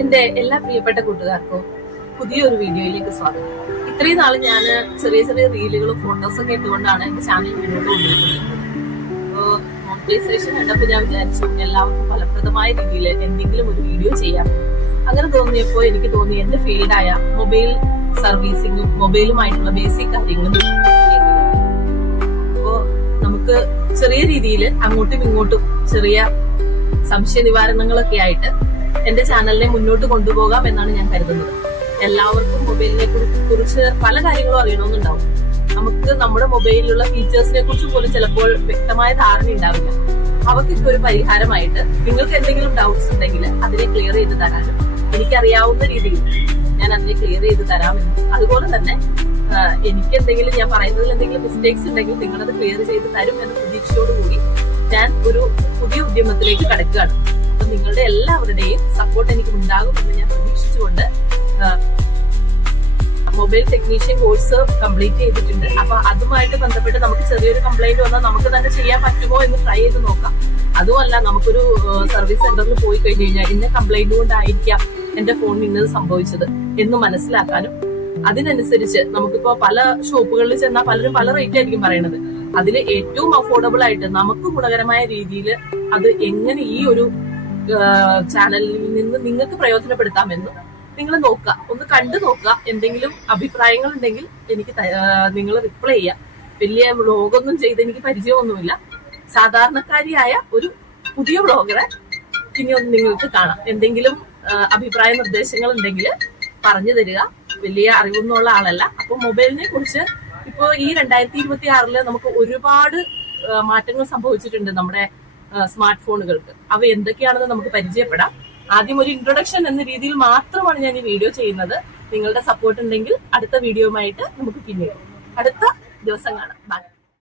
എന്റെ എല്ലാ പ്രിയപ്പെട്ട കൂട്ടുകാർക്കും പുതിയൊരു വീഡിയോയിലേക്ക് സ്വാഗതം. ഇത്രയും നാൾ ഞാൻ ചെറിയ ചെറിയ റീലുകളും ഫോട്ടോസൊക്കെ ഇട്ടുകൊണ്ടാണ് എന്റെ ചാനൽ മുന്നോട്ട് കൊണ്ടുപോയിരിക്കുന്നത്. അപ്പോൾ മോണിറ്റൈസേഷൻ കണ്ടപ്പോൾ ഞാൻ വിചാരിച്ചു എല്ലാവർക്കും ഫലപ്രദമായ രീതിയിൽ എന്തെങ്കിലും ഒരു വീഡിയോ ചെയ്യാം. അങ്ങനെ തോന്നിയപ്പോൾ എനിക്ക് തോന്നി എന്റെ ഫീൽഡായ മൊബൈൽ സർവീസിങ്ങും മൊബൈലുമായിട്ടുള്ള ബേസിക് കാര്യങ്ങളും അപ്പോ നമുക്ക് ചെറിയ രീതിയിൽ അങ്ങോട്ടും ഇങ്ങോട്ടും ചെറിയ സംശയ നിവാരണങ്ങളൊക്കെ ആയിട്ട് എന്റെ ചാനലിനെ മുന്നോട്ട് കൊണ്ടുപോകാം എന്നാണ് ഞാൻ കരുതുന്നത്. എല്ലാവർക്കും മൊബൈലിനെ കുറിച്ച് പല കാര്യങ്ങളും അറിയണമെന്നുണ്ടാവും. നമുക്ക് നമ്മുടെ മൊബൈലിലുള്ള ഫീച്ചേഴ്സിനെ കുറിച്ച് പോലും ചിലപ്പോൾ വ്യക്തമായ ധാരണ ഉണ്ടാവില്ല. അവയ്ക്കൊക്കെ ഒരു പരിഹാരമായിട്ട് നിങ്ങൾക്ക് എന്തെങ്കിലും ഡൗട്ട്സ് ഉണ്ടെങ്കിൽ അതിനെ ക്ലിയർ ചെയ്ത് തരാനും എനിക്കറിയാവുന്ന രീതിയിൽ ഞാൻ അതിനെ ക്ലിയർ ചെയ്ത് തരാമെന്നും അതുപോലെ തന്നെ എനിക്ക് എന്തെങ്കിലും ഞാൻ പറയുന്നതിൽ എന്തെങ്കിലും മിസ്റ്റേക്സ് ഉണ്ടെങ്കിൽ നിങ്ങളത് ക്ലിയർ ചെയ്ത് തരും എന്ന പ്രതീക്ഷയോടുകൂടി ഞാൻ ഒരു പുതിയ ഉദ്യമത്തിലേക്ക് കടക്കുകയാണ്. അപ്പൊ നിങ്ങളുടെ എല്ലാവരുടെയും സപ്പോർട്ട് എനിക്ക് ഉണ്ടാകുമെന്ന് ഞാൻ പ്രതീക്ഷിച്ചുകൊണ്ട് മൊബൈൽ ടെക്നീഷ്യൻ കോഴ്സ് കംപ്ലീറ്റ് ചെയ്തിട്ടുണ്ട്. അപ്പൊ അതുമായിട്ട് ബന്ധപ്പെട്ട് നമുക്ക് ചെറിയൊരു കംപ്ലൈന്റ് വന്നാൽ നമുക്ക് തന്നെ ചെയ്യാൻ പറ്റുമോ എന്ന് ട്രൈ ചെയ്ത് നോക്കാം. അതുമല്ല, നമുക്കൊരു സർവീസ് സെന്ററിൽ പോയി കഴിഞ്ഞു കഴിഞ്ഞാൽ ഇന്ന കംപ്ലൈന്റ് കൊണ്ടായിരിക്കാം എന്റെ ഫോണിന് ഇന്നത് സംഭവിച്ചത് എന്ന് മനസ്സിലാക്കാനും അതിനനുസരിച്ച് നമുക്കിപ്പോ പല ഷോപ്പുകളിൽ ചെന്നാൽ പലരും പല റേറ്റ് ആയിരിക്കും പറയുന്നത്. അതിൽ ഏറ്റവും അഫോർഡബിൾ ആയിട്ട് നമുക്ക് ഗുണകരമായ രീതിയിൽ അത് എങ്ങനെ ഈ ഒരു ചാനലിൽ നിന്ന് നിങ്ങൾക്ക് പ്രയോജനപ്പെടുത്താമെന്ന് നിങ്ങൾ നോക്കുക, ഒന്ന് കണ്ടു നോക്കുക. എന്തെങ്കിലും അഭിപ്രായങ്ങൾ ഉണ്ടെങ്കിൽ എനിക്ക് നിങ്ങൾ റിപ്ലൈ ചെയ്യാം. വലിയ വ്ളോഗൊന്നും ചെയ്ത് എനിക്ക് പരിചയമൊന്നുമില്ല. സാധാരണക്കാരിയായ ഒരു പുതിയ വ്ളോഗറെ ഇനി ഒന്ന് നിങ്ങൾക്ക് കാണാം. എന്തെങ്കിലും അഭിപ്രായ നിർദ്ദേശങ്ങൾ ഉണ്ടെങ്കിൽ പറഞ്ഞു തരിക. വലിയ അറിവൊന്നുള്ള ആളല്ല. അപ്പൊ മൊബൈലിനെ കുറിച്ച് ഇപ്പോ ഈ 2026 നമുക്ക് ഒരുപാട് മാറ്റങ്ങൾ സംഭവിച്ചിട്ടുണ്ട് നമ്മുടെ സ്മാർട്ട് ഫോണുകൾക്ക്. അവ എന്തൊക്കെയാണെന്ന് നമുക്ക് പരിചയപ്പെടാം. ആദ്യം ഒരു ഇൻട്രൊഡക്ഷൻ എന്ന രീതിയിൽ മാത്രമാണ് ഞാൻ ഈ വീഡിയോ ചെയ്യുന്നത്. നിങ്ങളുടെ സപ്പോർട്ട് ഉണ്ടെങ്കിൽ അടുത്ത വീഡിയോയുമായിട്ട് നമുക്ക് പിന്നീട് അടുത്ത ദിവസം കാണാം. ബൈ.